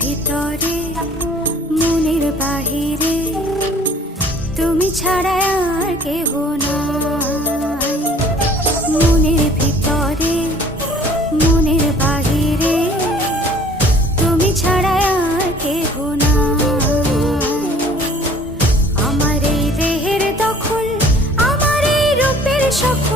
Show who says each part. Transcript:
Speaker 1: ভিতরে, মনের বাহিরে। তুমি ছাড়া আর কেহ নাই। মনের ভিতরে, মনের বাহিরে। তুমি ছাড়া আর কেহ নাই। আমার এই দেহের দখল, আমার এই রূপের সখল